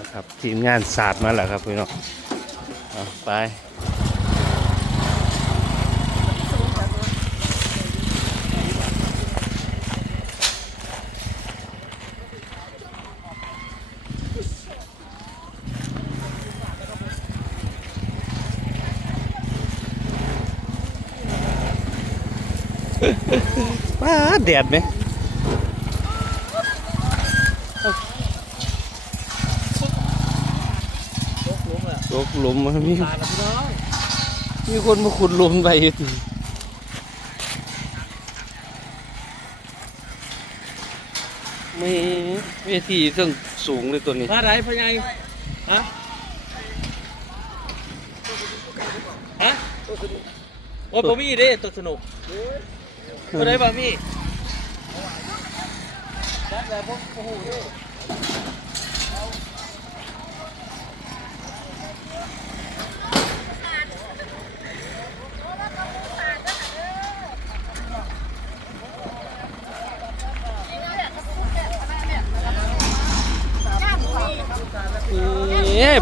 นะครับ ทีมงานศาสตร์มาแล้วครับพี่น้องไปป้าแดดไหม หลุมมันมีมีคนมาขุดหลุมไปอยู่ทีไม่เวทีเครื่องสูงเลยตัวนี้มาไหนพ่อใหญ่ฮะฮะโอ้ยบ่มีเด้ตัวสนุกบ่ได้บ่มีเอ้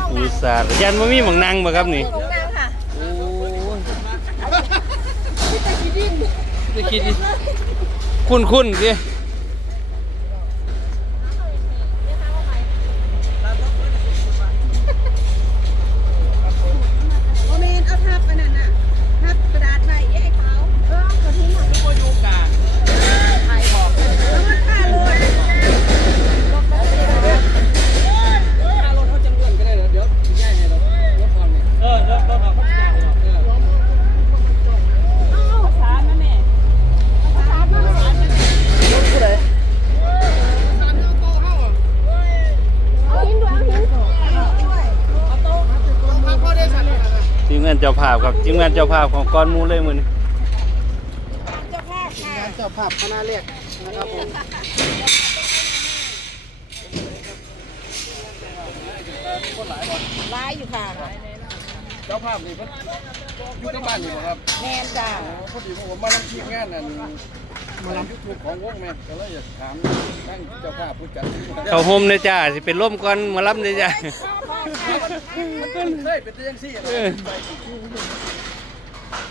ปูสาดยันว่ามีหมังนางบ่ครับนี่ของนางค่ะโอ้ยจะคิดดิคุ้นคุ้นๆสิ งานเจ้าภาพครับทีมงานเจ้าภาพของก้อนหมูเลยมือนี้เจ้าภาพค่ะเจ้าภาพคณะเรียกนะครับผมร้ายอยู่ค่ะ เจ้าภาพนี่เพิ่นอยู่ที่บ้านนี่บ่ครับแมนจ้าพอดีผมมาทำทีมงานนั่นมาทำยูทูบของวงแม่ก็เลยอยากถามทั้งเจ้าภาพผู้จัดเขาโฮมเลยจ้าสิเป็นร่มก่อนมารับเลยจ้า เคยเป็นจังซี่เออ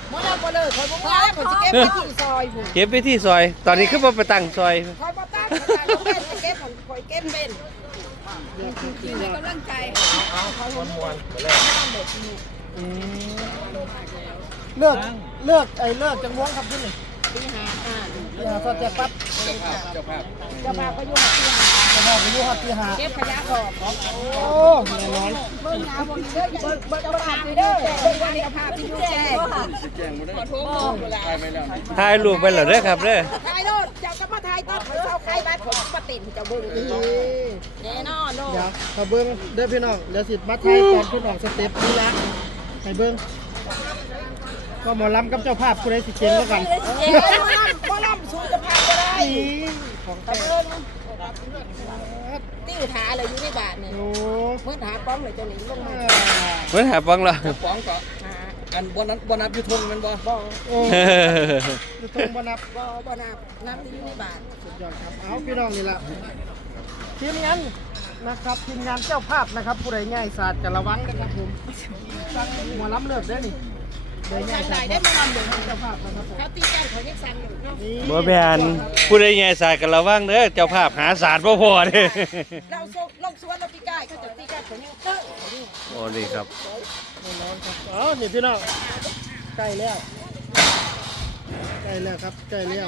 หมอเราบ่เลยคอยบ่ว่าคอยสิเก็บไปที่ซอยพุ่นเก็บไปที่ซอย ตอนนี้คือบ่ไปตั้งซอย คอยบ่ตั้งคอยบ่เก็บของคอยเก็บเป็นนในกำลังใจเลิกเลิกไอ้เลิกจังม่วงครับที่นี่ ปีหาอ่าอย่าสอดแจกปั๊บเจ้าภาพเจ้าภาพเจ้าภาพก็อยู่หัดที่หาจะบอกอายุฮอดที่หาเก็บขยะออกโอ้แน่นอนเบิ่งหาบ่มีเด้อเบิ่งเบิ่งเจ้าภาพนี่เด้อเบิ่งว่าเจ้าภาพที่อยู่แจ้งสิแจ้งบ่ได้ตายไปแล้วถ่ายรูปไปแล้วเด้อครับเด้อถ่ายโลดเจ้าก็มาถ่ายตอนเช้าใครมาผมมาติ่นเจ้าเบิ่งอีแน่นอนโลดเดี๋ยวถ้าเบิ้งเด้อพี่น้องเดี๋ยวสิมาไทยตอนพี่น้องสเต็ปนี่ละให้เบิ้ง ก็หมอลำกับเจ้าภาพผู้ใดสิเก่งแล้วกันเอ๊ะบ่ลำสู้เจ้าภาพบ่ได้นี่ของตะแท้เบิ่งติ้วถาเลยอยู่ในบาทนี่โอ้เมื่อหาป้อมเลยเจ้าหนีลงมาเพิ่นหาฟังแล้วฟ้องก็หาอันบ่นั้นบ่นับอยู่ทงแม่นบ่บ่โอ้ยตรงบนับ บ่บ่นับนับที่อยู่ในบาทสุดยอดครับ เอาพี่น้องนี่ละทีมงานนะครับทีมงานเจ้าภาพนะครับ ผู้ใดง่ายศาสตร์จะระวังนะครับผมสั่งหมอลำเลิกได้อนี่ เดี๋ยวง่ายศาสตร์ได้ไม่นำเดี๋ยวเจ้าภาพนะครับผมเขาตีกันเขายังสั่งอยู่เนาะนี่บ่แม่นผู้ใดใหญ่สายกันระวังเด้อเจ้าภาพหาศาสตร์บ่พอเด้อเราส่งลงสวนเราปีกายเขาจะตีกันเขายังเต้อโอ้ดีครับอ๋อนี่พี่น้องใกล้แล้วใกล้แล้วครับใกล้แล้ว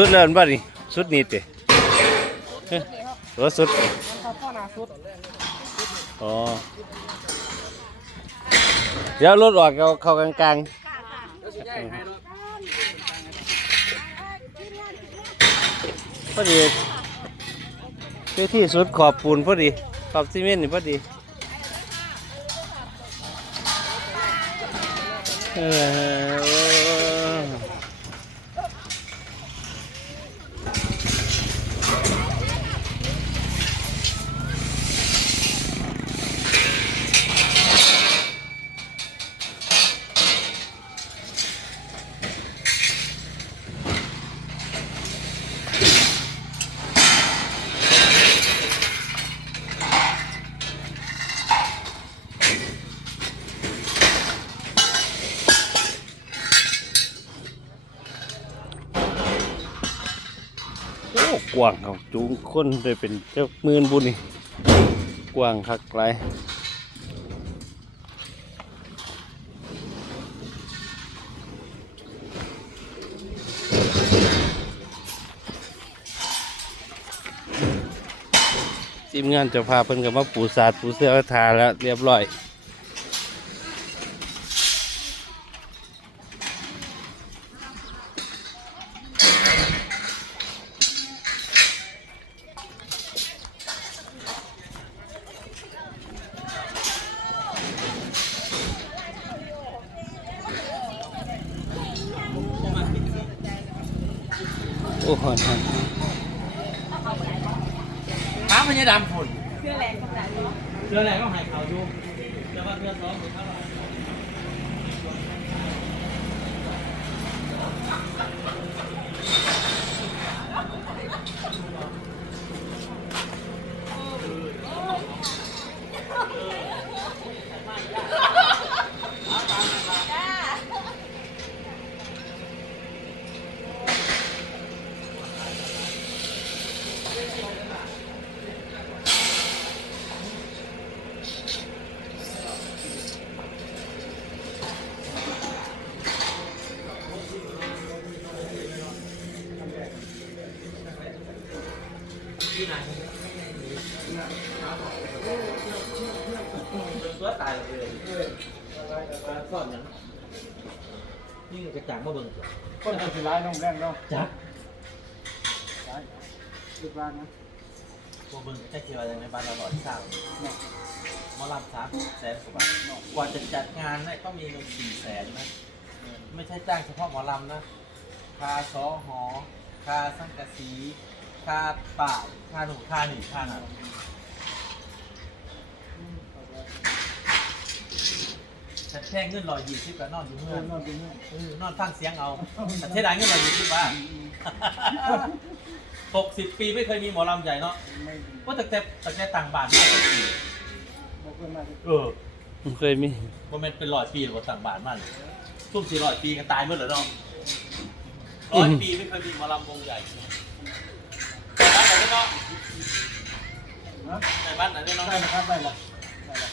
สุดแล้วอันบ่นี่สุดนี้ติเฮ้ยโอ้สุดครับพ่อนาสุดอ๋อเดี๋ยวรถออกเอาเข้ากลางๆพอดีไปที่สุดขอบปูนพอดีขอบซีเมนต์นี่พอดีเออ กว้างเขาจูงคนได้เป็นเจ้ามื่นบุญนี่กว้างคักไรทีมงานเจะพาพเพิ่นกับมาปูสาดปูเสื้อทาแล้วเรียบร้อย อ้โหน้ำมันจะดำฝุ่นเสื้อแรงก็หายเชื่อแรงก็หายเขาอยู่แต่ว่าเสื้อซ้อมหรือเท่าไหร่ ตัวตายเลยซ่อนยังนี่กระจ่างมาเบิ่งคนจะสิร้ายน้องแรงเนาะจักคิดว่านะมาเบิ่งแค่เกี่ยวอะไรในบ้านเราหลอดสร้างมาลำสามแสนกว่าบาทกว่าจะจัดงานเนี่ยต้องมีเงินสี่แสนนะ ไม่ใช่จ้างเฉพาะหมอลำนะค่าซอหอค่าสังกะสี ค่าป่าค่าหนูค่าหนีค่าหนังแต่แค่เงินลอยยี่สิบแล้วนอนอยู่เมื่อนนอนตรงนี้เออนอนฟังเสียงเอาแต่เทดายเงินลอยยี่สิบว่าหกสิบปีไม่เคยมีหมอลำใหญ่เนาะไม่ว่าแต่แต่แต่แต่ต่างบ้านมากบอกเพื่อนมาเออมันเคยมีโมเมนต์เป็นร้อยปีหรือว่าต่างบ้านมันทุ่มสี่ร้อยปีกันตายเมื่อไหร่เนาะร้อยปีไม่เคยมีหมอลำวงใหญ่ ในบ้านไหนได้เนาะได้นะครับได้ละได้ละ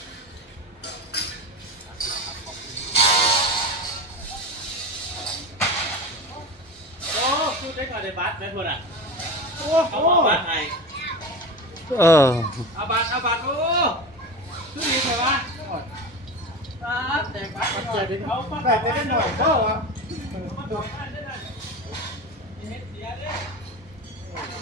โอ้พูดได้ก่อนในบัสแม่ทุนอะโอ้เขาโหบอกบัสไงเออเอาบัสเอาบัสโอ้ขึ้นดีใช่ปะอ่าแต่บัสเจ็บดิเอาบัสแต่ไปได้หน่อยเท่าอะ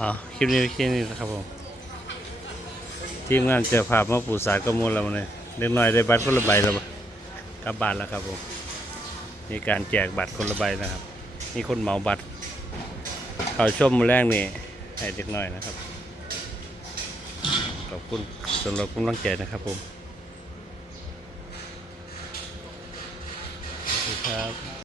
อ๋อคลิปนี้แค่นี้นะครับผมทีมงานเจะพาพมาปูสาดกระมูลแล้วมาเนี่ยเล็กน้อยได้บัตรคนละใบแล้วกลับบ้านแล้วครับผมมีการแจกบัตรคนละใบนะครับมีคนเหมาบัตรเขาชมมือแรกนี่ให้เด็กน้อยนะครับขอบคุณสำหรับกำลังใจนะครับผมสวัสดีครับ